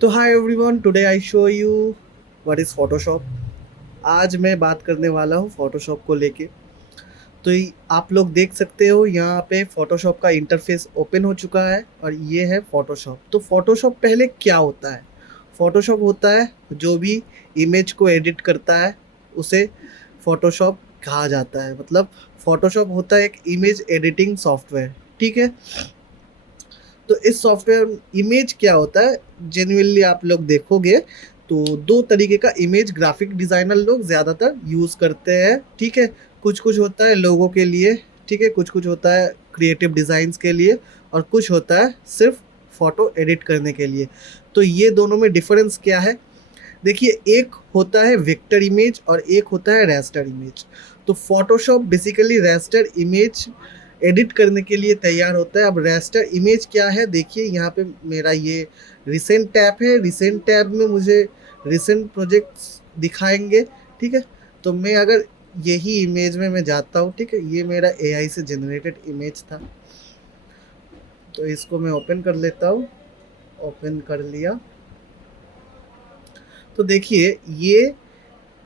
तो hi everyone, today I show you what is Photoshop. आज मैं बात करने वाला हूँ फोटोशॉप को लेके। तो आप लोग देख सकते हो यहाँ पे फोटोशॉप का इंटरफेस ओपन हो चुका है और ये है फोटोशॉप। तो फोटोशॉप पहले क्या होता है? फोटोशॉप होता है जो भी इमेज को एडिट करता है उसे फोटोशॉप कहा जाता है। मतलब फोटोशॉप होता है एक इमेज एडिटिंग सॉफ्टवेयर, ठीक है। तो इस सॉफ्टवेयर इमेज क्या होता है, जेन्युइनली आप लोग देखोगे तो दो तरीके का इमेज ग्राफिक डिज़ाइनर लोग ज़्यादातर यूज़ करते हैं, ठीक है। कुछ कुछ होता है लोगों के लिए, ठीक है, कुछ कुछ होता है क्रिएटिव डिज़ाइंस के लिए, और कुछ होता है सिर्फ फ़ोटो एडिट करने के लिए। तो ये दोनों में डिफरेंस क्या है? देखिए, एक होता है वेक्टर इमेज और एक होता है रेस्टर इमेज। तो Photoshop basically raster image edit करने के लिए तैयार होता है। अब रेस्टर इमेज क्या है, देखिए यहाँ पे मेरा ये रिसेंट टैब है। रिसेंट टैब में मुझे रिसेंट प्रोजेक्ट्स दिखाएंगे, ठीक है। तो मैं अगर यही इमेज में मैं जाता हूँ, ठीक है, ये मेरा एआई से जनरेटेड इमेज था। तो इसको मैं ओपन कर लेता हूँ। ओपन कर लिया। तो देखिए ये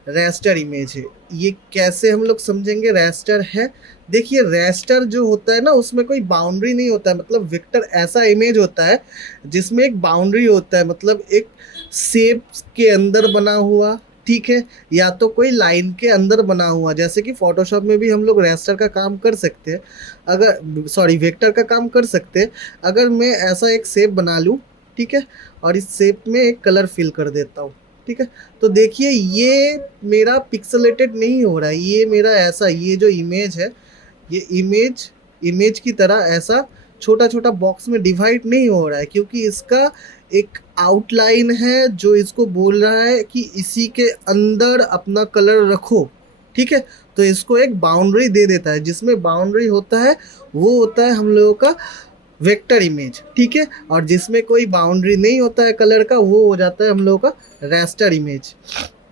रेस्टर इमेज है। ये कैसे हम लोग समझेंगे रेस्टर है? देखिए रेस्टर जो होता है ना, उसमें कोई बाउंड्री नहीं होता है। मतलब वेक्टर ऐसा इमेज होता है जिसमें एक बाउंड्री होता है, मतलब एक शेप के अंदर बना हुआ, ठीक है, या तो कोई लाइन के अंदर बना हुआ। जैसे कि फोटोशॉप में भी हम लोग रेस्टर का काम कर सकते हैं, अगर सॉरी वेक्टर का काम कर सकते हैं। अगर मैं ऐसा एक शेप बना लूँ, ठीक है, और इस शेप में एक कलर फिल कर देता हूँ, ठीक है। तो देखिए ये मेरा पिक्सेलेटेड नहीं हो रहा है, ये मेरा ऐसा, ये जो इमेज है, ये इमेज इमेज की तरह ऐसा छोटा छोटा बॉक्स में डिवाइड नहीं हो रहा है, क्योंकि इसका एक आउटलाइन है जो इसको बोल रहा है कि इसी के अंदर अपना कलर रखो, ठीक है। तो इसको एक बाउंड्री दे देता है, जिसमें बाउंड्री होता है वो होता है हम लोगों का वेक्टर इमेज, ठीक है। और जिसमें कोई बाउंड्री नहीं होता है कलर का, वो हो जाता है हम लोगों का रेस्टर इमेज।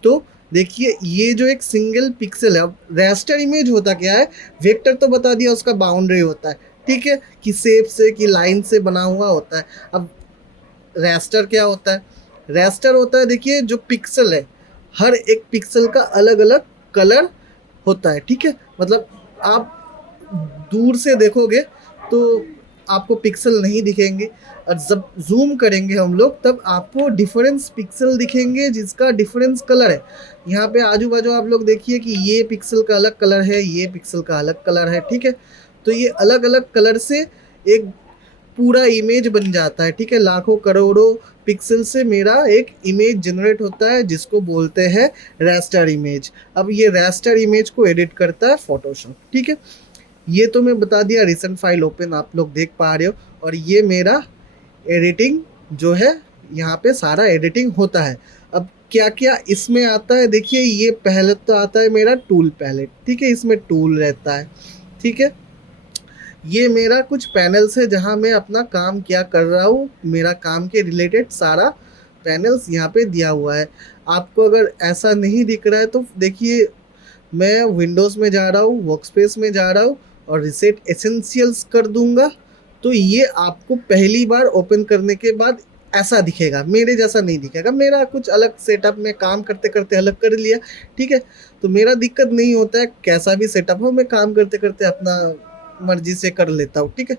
तो देखिए ये जो एक सिंगल पिक्सल है, अब रेस्टर इमेज होता क्या है? वेक्टर तो बता दिया, उसका बाउंड्री होता है, ठीक है, कि शेप से कि लाइन से बना हुआ होता है। अब रेस्टर क्या होता है? रेस्टर होता है, देखिए जो पिक्सल है, हर एक पिक्सल का अलग अलग कलर होता है, ठीक है। मतलब आप दूर से देखोगे तो आपको पिक्सल नहीं दिखेंगे, और जब जूम करेंगे हम लोग तब आपको डिफरेंस पिक्सल दिखेंगे जिसका डिफरेंस कलर है। यहाँ पे आजू बाजू आप लोग देखिए कि ये पिक्सल का अलग कलर है, ये पिक्सल का अलग कलर है, ठीक है। तो ये अलग अलग कलर से एक पूरा इमेज बन जाता है, ठीक है। लाखों करोड़ों पिक्सल से मेरा एक इमेज जनरेट होता है जिसको बोलते हैं रेस्टर इमेज। अब ये रेस्टर इमेज को एडिट करता है फोटोशॉप, ठीक है। ये तो मैं बता दिया, रिसेंट फाइल ओपन आप लोग देख पा रहे हो, और ये मेरा एडिटिंग जो है, यहाँ पे सारा एडिटिंग होता है। अब क्या क्या इसमें आता है, देखिए ये पहले तो आता है मेरा टूल पैलेट, ठीक है, इसमें टूल रहता है, ठीक है। ये मेरा कुछ पैनल्स है जहाँ मैं अपना काम क्या कर रहा हूँ, मेरा काम के रिलेटेड सारा पैनल्स यहाँ पे दिया हुआ है। आपको अगर ऐसा नहीं दिख रहा है तो देखिए, मैं विंडोज़ में जा रहा हूँ, वर्कस्पेस में जा रहा हूँ और रिसेट एसेंशियल्स कर दूंगा। तो ये आपको पहली बार ओपन करने के बाद ऐसा दिखेगा, मेरे जैसा नहीं दिखेगा। मेरा कुछ अलग सेटअप में काम करते करते अलग कर लिया, ठीक है। तो मेरा दिक्कत नहीं होता है, कैसा भी सेटअप हो मैं काम करते करते अपना मर्जी से कर लेता हूँ, ठीक है।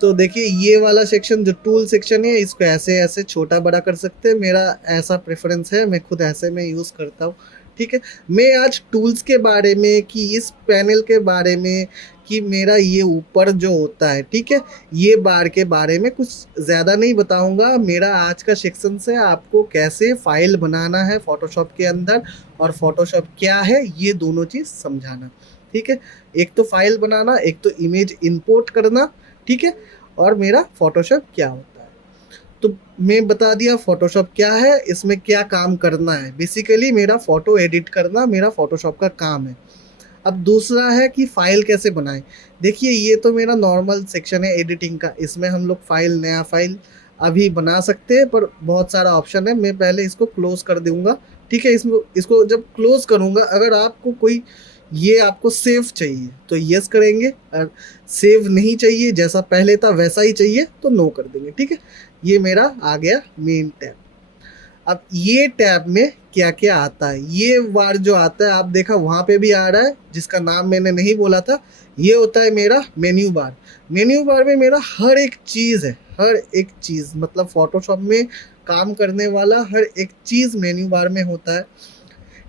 तो देखिए ये वाला सेक्शन जो टूल सेक्शन है, इसको ऐसे ऐसे छोटा बड़ा कर सकते हैं। मेरा ऐसा प्रेफरेंस है, मैं खुद ऐसे में यूज़ करता हूँ, ठीक है। मैं आज टूल्स के बारे में, कि इस पैनल के बारे में, कि मेरा ये ऊपर जो होता है, ठीक है, ये बार के बारे में कुछ ज़्यादा नहीं बताऊंगा। मेरा आज का सेक्शन से आपको कैसे फाइल बनाना है फोटोशॉप के अंदर और फोटोशॉप क्या है, ये दोनों चीज़ समझाना, ठीक है। एक तो फाइल बनाना, एक तो इमेज इंपोर्ट करना, ठीक है, और मेरा फोटोशॉप क्या होता है। तो मैं बता दिया फोटोशॉप क्या है, इसमें क्या काम करना है। बेसिकली मेरा फ़ोटो एडिट करना मेरा फोटोशॉप का काम है। अब दूसरा है कि फ़ाइल कैसे बनाएं। देखिए ये तो मेरा नॉर्मल सेक्शन है एडिटिंग का, इसमें हम लोग फ़ाइल, नया फ़ाइल अभी बना सकते हैं, पर बहुत सारा ऑप्शन है। मैं पहले इसको क्लोज़ कर दूँगा, ठीक है। इसको जब क्लोज़ करूँगा, अगर आपको कोई ये आपको सेव चाहिए तो यस करेंगे, और सेव नहीं चाहिए, जैसा पहले था वैसा ही चाहिए तो नो कर देंगे। ठीक है, ये मेरा आ गया मेन टैब। अब ये टैब में क्या क्या आता है, ये बार जो आता है आप देखा वहाँ पे भी आ रहा है, जिसका नाम मैंने नहीं बोला था, ये होता है मेरा मेन्यू बार। मेन्यू बार में मेरा हर एक चीज़ है, हर एक चीज़, मतलब फोटोशॉप में काम करने वाला हर एक चीज़ मेन्यू बार में होता है।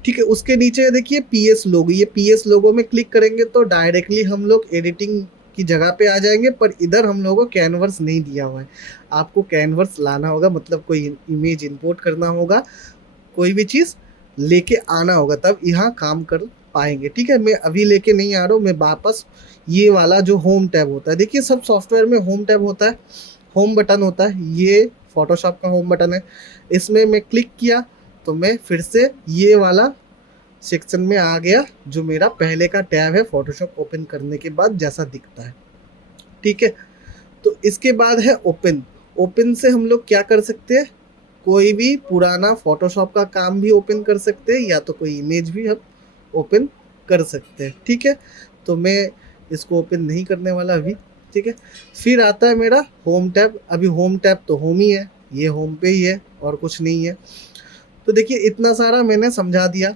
ठीक है, उसके नीचे देखिए PS लोगो, ये PS लोगो में क्लिक करेंगे तो डायरेक्टली हम लोग एडिटिंग की जगह पे आ जाएंगे, पर इधर हम लोगों को कैनवस नहीं दिया हुआ है, आपको कैनवस लाना होगा, मतलब कोई इमेज इंपोर्ट करना होगा, कोई भी चीज़ लेके आना होगा, तब यहाँ काम कर पाएंगे। ठीक है, मैं अभी लेके नहीं आ रहा हूँ, मैं वापस ये वाला जो होम टैब होता है, देखिए सब सॉफ्टवेयर में होम टैब होता है, होम बटन होता है, ये फोटोशॉप का होम बटन है, इसमें मैं क्लिक किया तो मैं फिर से ये वाला सेक्शन में आ गया, जो मेरा पहले का टैब है फोटोशॉप ओपन करने के बाद जैसा दिखता है। ठीक है, तो इसके बाद है ओपन। ओपन से हम लोग क्या कर सकते हैं, कोई भी पुराना फोटोशॉप का काम भी ओपन कर सकते हैं, या तो कोई इमेज भी हम ओपन कर सकते हैं। ठीक है, तो मैं इसको ओपन नहीं करने वाला अभी। ठीक है, फिर आता है मेरा होम टैब। अभी होम टैब तो होम ही है, ये होम पे ही है और कुछ नहीं है। तो देखिए इतना सारा मैंने समझा दिया।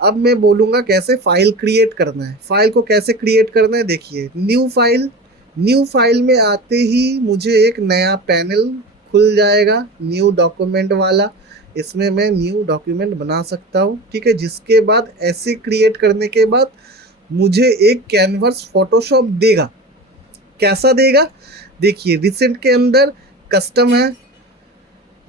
अब मैं बोलूँगा कैसे फाइल क्रिएट करना है। फाइल को कैसे क्रिएट करना है, देखिए न्यू फाइल, न्यू फाइल में आते ही मुझे एक नया पैनल खुल जाएगा, न्यू डॉक्यूमेंट वाला। इसमें मैं न्यू डॉक्यूमेंट बना सकता हूँ। ठीक है, जिसके बाद ऐसे क्रिएट करने के बाद मुझे एक कैनवस फोटोशॉप देगा। कैसा देगा, देखिए रिसेंट के अंदर कस्टम है,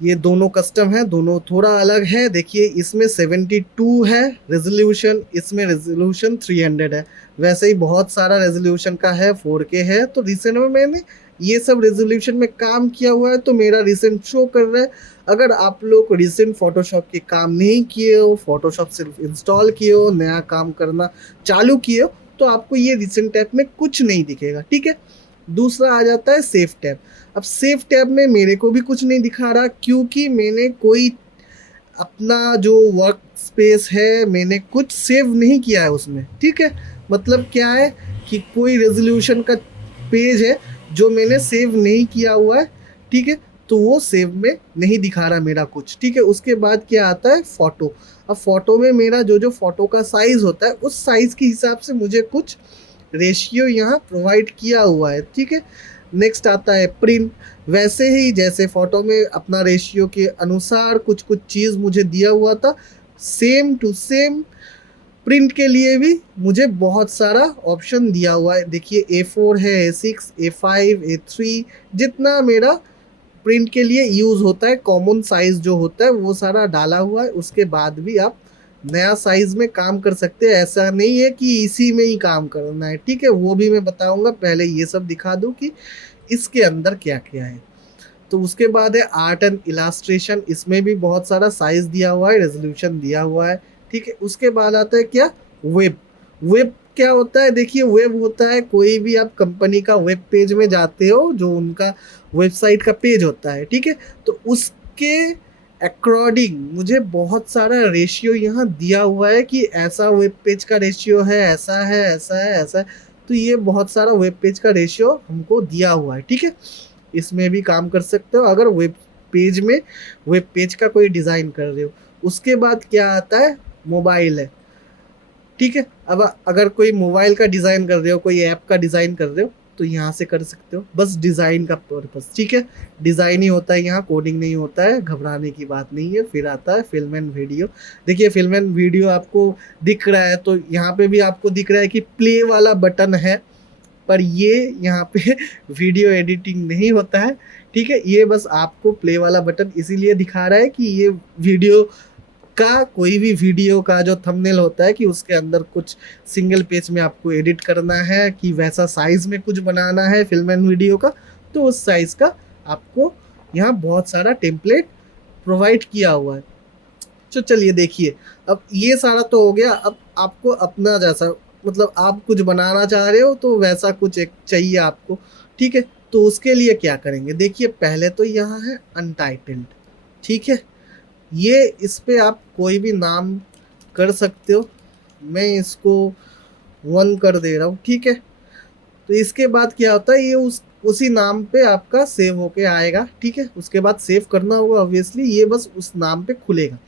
ये दोनों कस्टम है, दोनों थोड़ा अलग है। देखिए इसमें 72 है रेजोल्यूशन, इसमें रेजोल्यूशन 300 है। वैसे ही बहुत सारा रेजोल्यूशन का है, 4K है। तो रिसेंट में मैंने ये सब रेजोल्यूशन में काम किया हुआ है, तो मेरा रिसेंट शो कर रहा है। अगर आप लोग रिसेंट फोटोशॉप के काम नहीं किए हो, फोटोशॉप सिर्फ इंस्टॉल किए हो, नया काम करना चालू किए हो, तो आपको ये रिसेंट टैब में कुछ नहीं दिखेगा। ठीक है, दूसरा आ जाता है सेव टैब। अब सेव टैब में मेरे को भी कुछ नहीं दिखा रहा, क्योंकि मैंने कोई अपना जो वर्क स्पेस है मैंने कुछ सेव नहीं किया है उसमें। ठीक है, मतलब क्या है कि कोई रेजोल्यूशन का पेज है जो मैंने सेव नहीं किया हुआ है। ठीक है, तो वो सेव में नहीं दिखा रहा मेरा कुछ। ठीक है, उसके बाद क्या आता है फोटो। अब फोटो में मेरा जो जो फोटो का साइज होता है, उस साइज के हिसाब से मुझे कुछ रेशियो यहाँ प्रोवाइड किया हुआ है। ठीक है, नेक्स्ट आता है प्रिंट। वैसे ही जैसे फोटो में अपना रेशियो के अनुसार कुछ कुछ चीज़ मुझे दिया हुआ था, सेम टू सेम प्रिंट के लिए भी मुझे बहुत सारा ऑप्शन दिया हुआ है। देखिए A4 है, A6, A5, A3, जितना मेरा प्रिंट के लिए यूज़ होता है, कॉमन साइज़ जो होता है वो सारा डाला हुआ है। उसके बाद भी आप नया साइज़ में काम कर सकते हैं, ऐसा नहीं है कि इसी में ही काम करना है। ठीक है, वो भी मैं बताऊंगा, पहले ये सब दिखा दूं कि इसके अंदर क्या क्या है। तो उसके बाद है आर्ट एंड इलास्ट्रेशन, इसमें भी बहुत सारा साइज़ दिया हुआ है, रेजोल्यूशन दिया हुआ है। ठीक है, उसके बाद आता है क्या, वेब। वेब क्या होता है, देखिए वेब होता है कोई भी आप कंपनी का वेब पेज में जाते हो, जो उनका वेबसाइट का पेज होता है। ठीक है, तो उसके अकॉर्डिंग मुझे बहुत सारा रेशियो यहाँ दिया हुआ है कि ऐसा वेब पेज का रेशियो है, ऐसा है, ऐसा है, ऐसा है। तो ये बहुत सारा वेब पेज का रेशियो हमको दिया हुआ है। ठीक है, इसमें भी काम कर सकते हो अगर वेब पेज में वेब पेज का कोई डिज़ाइन कर रहे हो। उसके बाद क्या आता है, मोबाइल है। ठीक है, अब अगर कोई मोबाइल का डिज़ाइन कर रहे हो, कोई ऐप का डिज़ाइन कर रहे हो, तो यहाँ से कर सकते हो, बस डिज़ाइन का पर्पस। ठीक है, डिज़ाइन ही होता है यहाँ, कोडिंग नहीं होता है, घबराने की बात नहीं है। फिर आता है फिल्म एंड वीडियो। देखिए फिल्म एंड वीडियो आपको दिख रहा है, तो यहाँ पे भी आपको दिख रहा है कि प्ले वाला बटन है, पर ये यहाँ पे वीडियो एडिटिंग नहीं होता है। ठीक है, ये बस आपको प्ले वाला बटन इसीलिए दिखा रहा है कि ये वीडियो का, कोई भी वीडियो का जो थंबनेल होता है कि उसके अंदर कुछ सिंगल पेज में आपको एडिट करना है, कि वैसा साइज में कुछ बनाना है फिल्म एंड वीडियो का, तो उस साइज का आपको यहाँ बहुत सारा टेम्पलेट प्रोवाइड किया हुआ है। तो चलिए देखिए, अब ये सारा तो हो गया। अब आपको अपना जैसा, मतलब आप कुछ बनाना चाह रहे हो तो वैसा कुछ एक चाहिए आपको। ठीक है, तो उसके लिए क्या करेंगे, देखिए पहले तो यहाँ है अनटाइटल्ड। ठीक है, ये इस पे आप कोई भी नाम कर सकते हो। मैं इसको 1 कर दे रहा हूँ, ठीक है। तो इसके बाद क्या होता है, ये उसी नाम पे आपका सेव होके आएगा, ठीक है। उसके बाद सेव करना होगा ऑब्वियसली, ये बस उस नाम पे खुलेगा,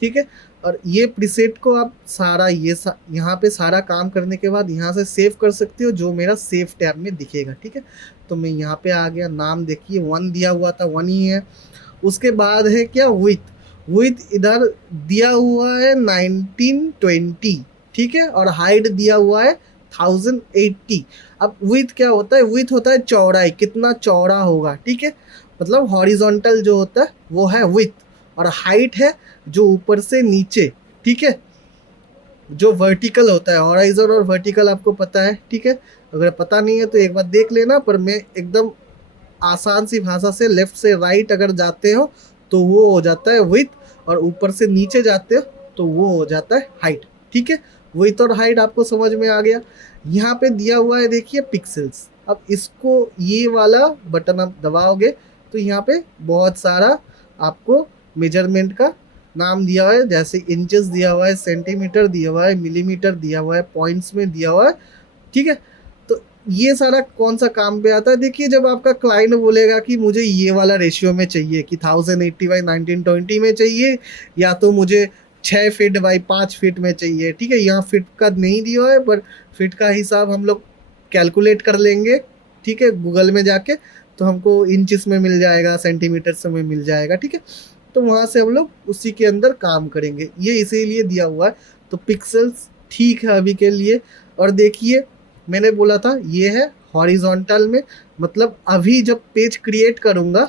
ठीक है। और ये प्रीसेट को आप सारा यहाँ पे सारा काम करने के बाद यहाँ से सेव कर सकते हो, जो मेरा सेव टैब में दिखेगा, ठीक है। तो मैं यहाँ पे आ गया, नाम देखिए 1 दिया हुआ था, 1 ही है। उसके बाद है क्या, विथ। विथ इधर दिया हुआ है 1920, ठीक है। और हाइट दिया हुआ है 1080। अब विथ क्या होता है, विथ होता है चौड़ाई, कितना चौड़ा होगा, ठीक है। मतलब हॉरिजॉन्टल जो होता है वो है विथ, और हाइट है जो ऊपर से नीचे, ठीक है। जो वर्टिकल होता है, हॉराइजन और वर्टिकल आपको पता है, ठीक है। अगर पता नहीं है तो एक बार देख लेना, पर मैं एकदम आसान सी भाषा से, लेफ्ट से राइट अगर जाते हो तो वो हो जाता है विथ, और ऊपर से नीचे जाते हो तो वो हो जाता है हाइट, ठीक है। विथ और हाइट आपको समझ में आ गया। यहाँ पे दिया हुआ है देखिए पिक्सल्स। अब इसको, ये वाला बटन आप दबाओगे तो यहाँ पे बहुत सारा आपको मेजरमेंट का नाम दिया हुआ है, जैसे इंचेस दिया हुआ है, सेंटीमीटर दिया हुआ है, मिलीमीटर दिया हुआ है, पॉइंट्स में दिया हुआ है, ठीक है। तो ये सारा कौन सा काम पे आता है, देखिए जब आपका क्लाइंट बोलेगा कि मुझे ये वाला रेशियो में चाहिए, कि 1080 बाई 1920 में चाहिए, या तो मुझे 6 फीट बाई 5 फीट में चाहिए, ठीक है। यहाँ फीट का नहीं दिया हुआ है, पर फीट का हिसाब हम लोग कैलकुलेट कर लेंगे, ठीक है, गूगल में जाके। तो हमको इंचेस में मिल जाएगा, सेंटीमीटर्स में मिल जाएगा, ठीक है। तो वहाँ से हम लोग उसी के अंदर काम करेंगे, ये इसीलिए दिया हुआ है। तो पिक्सल्स ठीक है अभी के लिए। और देखिए मैंने बोला था ये है हॉरिजॉन्टल में, मतलब अभी जब पेज क्रिएट करूँगा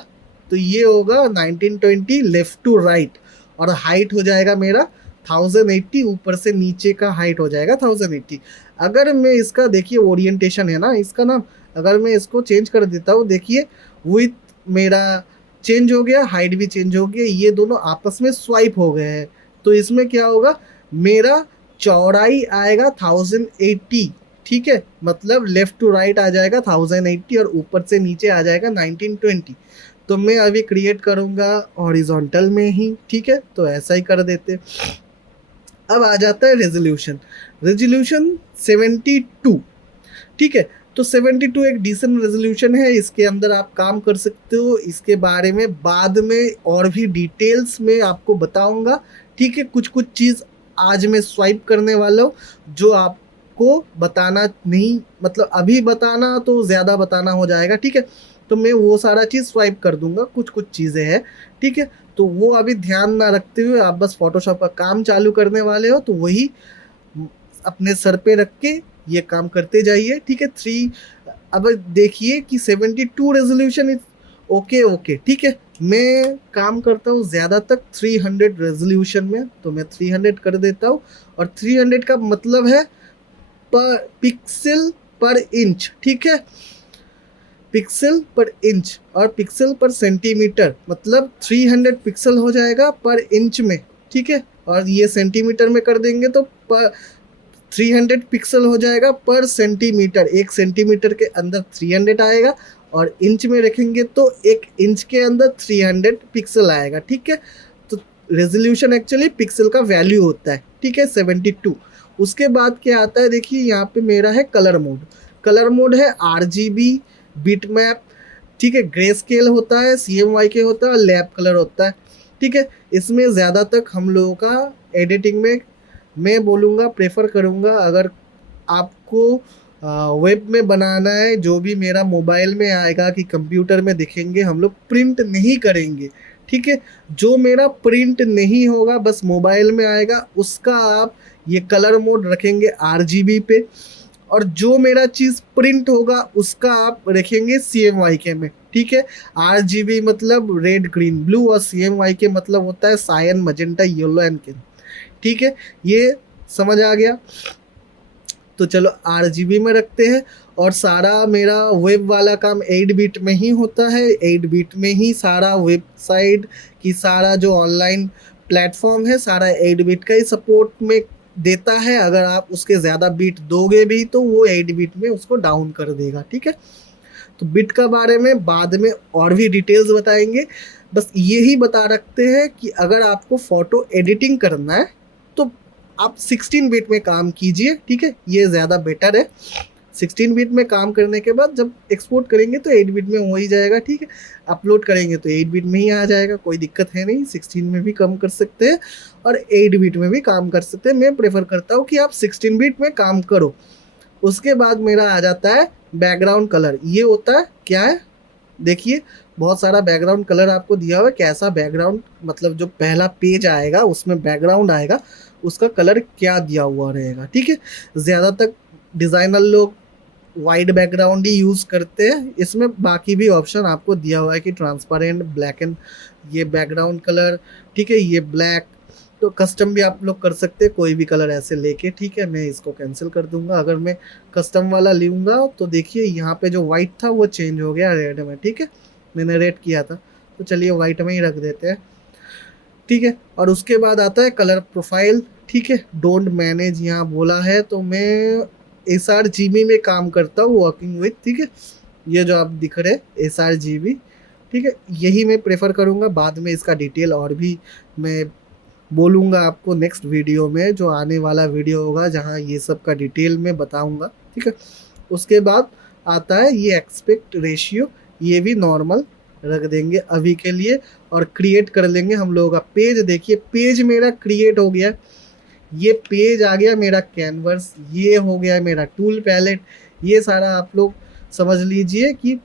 तो ये होगा 1920 लेफ्ट टू राइट, और हाइट हो जाएगा मेरा 1080, ऊपर से नीचे का हाइट हो जाएगा 1080। अगर मैं इसका, देखिए ओरिएंटेशन है ना इसका नाम, अगर मैं इसको चेंज कर देता हूँ, देखिए विथ मेरा चेंज हो गया, हाइट भी चेंज हो गया, ये दोनों आपस में स्वाइप हो गए हैं। तो इसमें क्या होगा, मेरा चौड़ाई आएगा 1080, ठीक है। मतलब लेफ्ट टू राइट आ जाएगा 1080, और ऊपर से नीचे आ जाएगा 1920। तो मैं अभी क्रिएट करूँगा हॉरिजॉन्टल में ही, ठीक है। तो ऐसा ही कर देते। अब आ जाता है रेजोल्यूशन। रेजोल्यूशन 72, ठीक है। तो 72 एक डिसेंट रेजोल्यूशन है, इसके अंदर आप काम कर सकते हो। इसके बारे में बाद में और भी डिटेल्स में आपको बताऊंगा, ठीक है। कुछ कुछ चीज़ आज मैं स्वाइप करने वाला हूँ, जो आपको बताना नहीं, मतलब अभी बताना तो ज़्यादा बताना हो जाएगा, ठीक है। तो मैं वो सारा चीज़ स्वाइप कर दूंगा, कुछ कुछ चीज़ें हैं, ठीक है। तो वो अभी ध्यान ना रखते हुए आप बस फोटोशॉप का काम चालू करने वाले हो, तो वही अपने सर पे रख के ये काम करते जाइए, ठीक है। अब देखिए कि 72 रेजोल्यूशन इज ओके, ओके, ठीक है। मैं काम करता हूँ ज़्यादा तक 300 रेजोल्यूशन में, तो मैं 300 कर देता हूँ। और 300 का मतलब है पर पिक्सल पर इंच, ठीक है। पिक्सल पर इंच और पिक्सल पर सेंटीमीटर, मतलब 300 पिक्सल हो जाएगा पर इंच में, ठीक है। और ये सेंटीमीटर में कर देंगे तो पर 300 पिक्सल हो जाएगा पर सेंटीमीटर, 1 सेंटीमीटर के अंदर 300 आएगा, और इंच में रखेंगे तो 1 इंच के अंदर 300 पिक्सल आएगा, ठीक है। तो रेजोल्यूशन एक्चुअली पिक्सल का वैल्यू होता है, ठीक है, 72। उसके बाद क्या आता है, देखिए यहाँ पे मेरा है कलर मोड। कलर मोड है RGB, बिट मैप, ठीक है, ग्रे स्केल होता है, CMYK होता है, और लैब कलर होता है, ठीक है। इसमें ज़्यादा तक हम लोगों का एडिटिंग में मैं बोलूँगा, प्रेफर करूँगा, अगर आपको वेब में बनाना है, जो भी मेरा मोबाइल में आएगा कि कंप्यूटर में दिखेंगे, हम लोग प्रिंट नहीं करेंगे, ठीक है। जो मेरा प्रिंट नहीं होगा, बस मोबाइल में आएगा, उसका आप ये कलर मोड रखेंगे RGB पे। और जो मेरा चीज़ प्रिंट होगा उसका आप रखेंगे CMYK में, ठीक है। RGB मतलब रेड ग्रीन ब्लू, और CMYK मतलब होता है cyan magenta yellow and pink, ठीक है। ये समझ आ गया। तो चलो RGB में रखते हैं। और सारा मेरा वेब वाला काम 8 बिट में ही होता है, 8 बिट में ही सारा वेबसाइट की, सारा जो ऑनलाइन प्लेटफॉर्म है, सारा 8 बिट का ही सपोर्ट में देता है। अगर आप उसके ज़्यादा बिट दोगे भी तो वो 8 बिट में उसको डाउन कर देगा, ठीक है। तो बिट का बारे में बाद में और भी डिटेल्स बताएंगे। बस यही बता रखते हैं कि अगर आपको फ़ोटो एडिटिंग करना है तो आप 16 बिट में काम कीजिए, ठीक है, ये ज़्यादा बेटर है। 16 बिट में काम करने के बाद जब एक्सपोर्ट करेंगे तो 8 बिट में हो ही जाएगा, ठीक है। अपलोड करेंगे तो 8 बिट में ही आ जाएगा, कोई दिक्कत है नहीं। 16 में भी काम कर सकते हैं और 8 बिट में भी काम कर सकते हैं। मैं प्रेफर करता हूँ कि आप 16 बिट में काम करो। उसके बाद मेरा आ जाता है बैकग्राउंड कलर। ये होता है क्या है, देखिए बहुत सारा बैकग्राउंड कलर आपको दिया हुआ है। कैसा बैकग्राउंड, मतलब जो पहला पेज आएगा उसमें बैकग्राउंड आएगा, उसका कलर क्या दिया हुआ रहेगा, ठीक है। ज़्यादातर डिज़ाइनर लोग वाइट बैकग्राउंड ही यूज़ करते हैं। इसमें बाकी भी ऑप्शन आपको दिया हुआ है कि ट्रांसपेरेंट, ब्लैक एंड, ये बैकग्राउंड कलर, ठीक है, ये ब्लैक। तो कस्टम भी आप लोग कर सकते हैं कोई भी कलर ऐसे लेके, ठीक है। मैं इसको कैंसिल कर दूंगा। अगर मैं कस्टम वाला लूँगा तो देखिए यहाँ पे जो वाइट था वो चेंज हो गया रेड में, ठीक है। मैंने रेड किया था, तो चलिए वाइट में ही रख देते हैं, ठीक है। और उसके बाद आता है कलर प्रोफाइल, ठीक है। डोंट मैनेज यहाँ बोला है, तो मैं SRGB में काम करता हूँ, वर्किंग विथ, ठीक है। ये जो आप दिख रहे SRGB, ठीक है, यही मैं प्रेफर करूँगा। बाद में इसका डिटेल और भी मैं बोलूँगा आपको नेक्स्ट वीडियो में, जो आने वाला वीडियो होगा जहाँ ये सब का डिटेल में बताऊँगा, ठीक है। उसके बाद आता है ये एक्सपेक्ट रेशियो, ये भी नॉर्मल रख देंगे अभी के लिए। और क्रिएट कर लेंगे हम लोगों का पेज। देखिए पेज मेरा क्रिएट हो गया, ये पेज आ गया मेरा कैनवस, ये हो गया मेरा टूल पैलेट। ये सारा आप लोग समझ लीजिए कि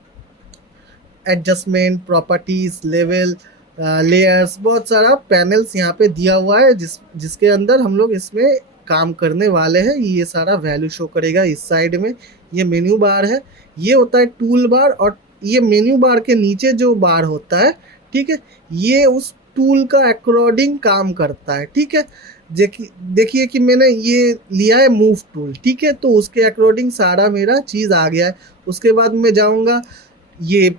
एडजस्टमेंट, प्रॉपर्टीज, लेवल, लेयर्स, बहुत सारा पैनल्स यहाँ पे दिया हुआ है जिसके अंदर हम लोग इसमें काम करने वाले हैं। ये सारा वैल्यू शो करेगा इस साइड में। ये मेन्यू बार है, ये होता है टूल बार। और ये मेन्यू बार के नीचे जो बार होता है, ठीक है, ये उस टूल का अकॉर्डिंग काम करता है, ठीक है। देखिए कि मैंने ये लिया है मूव टूल, ठीक है, तो उसके अकॉर्डिंग सारा मेरा चीज़ आ गया है। उसके बाद मैं जाऊँगा ये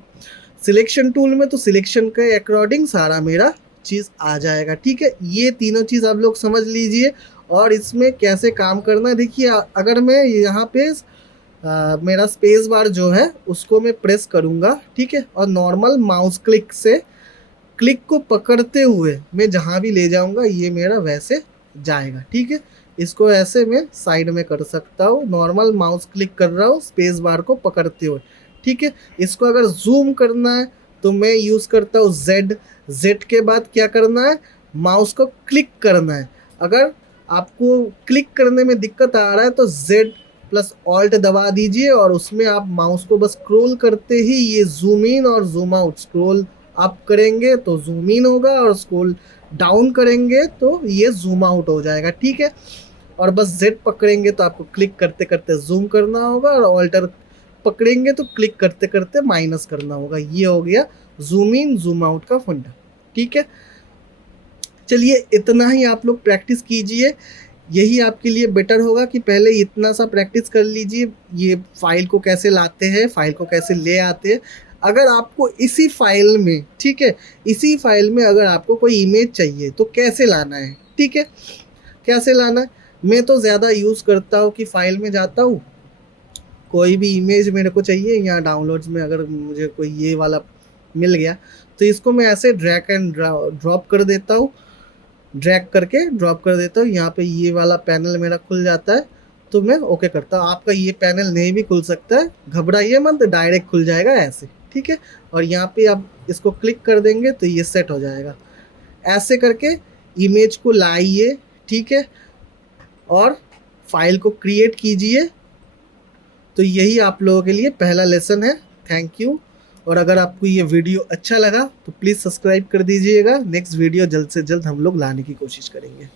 सिलेक्शन टूल में, तो सिलेक्शन के अकॉर्डिंग सारा मेरा चीज़ आ जाएगा, ठीक है। ये तीनों चीज़ आप लोग समझ लीजिए। और इसमें कैसे काम करना है, देखिए अगर मैं यहाँ पे मेरा स्पेस बार जो है उसको मैं प्रेस करूँगा, ठीक है, और नॉर्मल माउस क्लिक से क्लिक को पकड़ते हुए मैं जहाँ भी ले जाऊँगा ये मेरा वैसे जाएगा, ठीक है। इसको ऐसे मैं साइड में कर सकता हूँ, नॉर्मल माउस क्लिक कर रहा हूँ स्पेस बार को पकड़ते हुए, ठीक है। इसको अगर जूम करना है तो मैं यूज़ करता हूँ जेड के बाद क्या करना है, माउस को क्लिक करना है। अगर आपको क्लिक करने में दिक्कत आ रहा है तो Z+Alt दबा दीजिए और उसमें आप माउस को बस स्क्रॉल करते ही ये जूम इन और जूम आउट, स्क्रॉल अप करेंगे तो जूम इन होगा और स्क्रॉल डाउन करेंगे तो ये जूम आउट हो जाएगा, ठीक है। और बस Z पकड़ेंगे तो आपको क्लिक करते करते जूम करना होगा और ऑल्टर पकड़ेंगे तो क्लिक करते करते माइनस करना होगा। ये हो गया जूम इन जूम आउट का फंडा, ठीक है। चलिए इतना ही आप लोग प्रैक्टिस कीजिए, यही आपके लिए बेटर होगा कि पहले इतना सा प्रैक्टिस कर लीजिए। ये फाइल को कैसे लाते हैं, फाइल को कैसे ले आते हैं। अगर आपको इसी फाइल में, ठीक है, इसी फाइल में अगर आपको कोई इमेज चाहिए तो कैसे लाना है, ठीक है, कैसे लाना है। मैं तो ज़्यादा यूज़ करता हूँ कि फाइल में जाता हूँ, कोई भी इमेज मेरे को चाहिए, यहाँ डाउनलोड्स में अगर मुझे कोई ये वाला मिल गया तो इसको मैं ऐसे ड्रैग एंड ड्रॉप कर देता हूँ, ड्रैग करके ड्रॉप कर देता हूँ। यहाँ पे ये वाला पैनल मेरा खुल जाता है तो मैं ओके करता हूँ। आपका ये पैनल नहीं भी खुल सकता है, घबराइए मत, डायरेक्ट खुल जाएगा ऐसे, ठीक है। और यहाँ पे आप इसको क्लिक कर देंगे तो ये सेट हो जाएगा। ऐसे करके इमेज को लाइए, ठीक है, और फाइल को क्रिएट कीजिए। तो यही आप लोगों के लिए पहला लेसन है। Thank you. और अगर आपको ये वीडियो अच्छा लगा तो प्लीज़ सब्सक्राइब कर दीजिएगा। नेक्स्ट वीडियो जल्द से जल्द हम लोग लाने की कोशिश करेंगे।